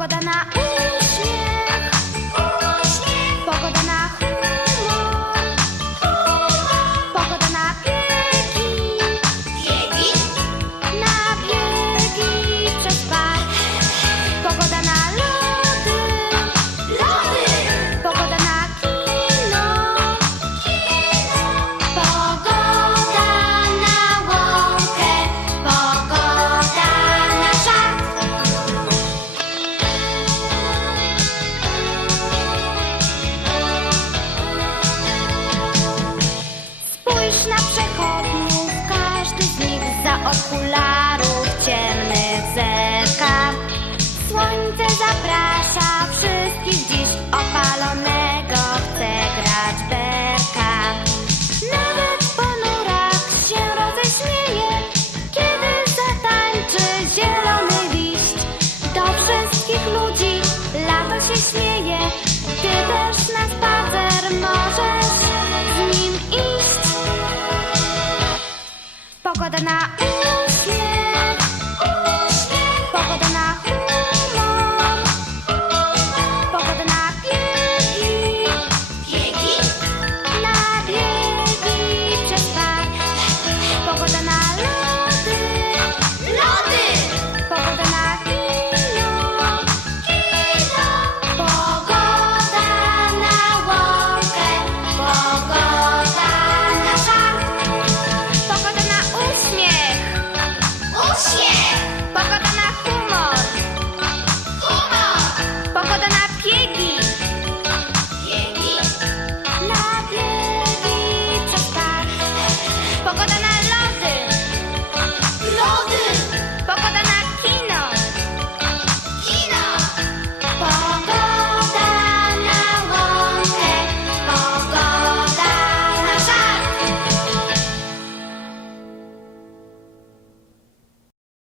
Pogoda na uśmiech. okularów ciemnych zerkam Słońce zaprasza wszystkich dziś opalonego Chcę grać berka Nawet w ponurach się roześmieje Kiedy zatańczy zielony liść. Do wszystkich ludzi lato się śmieje Ty też na spacer możesz z nim iść. Pogoda na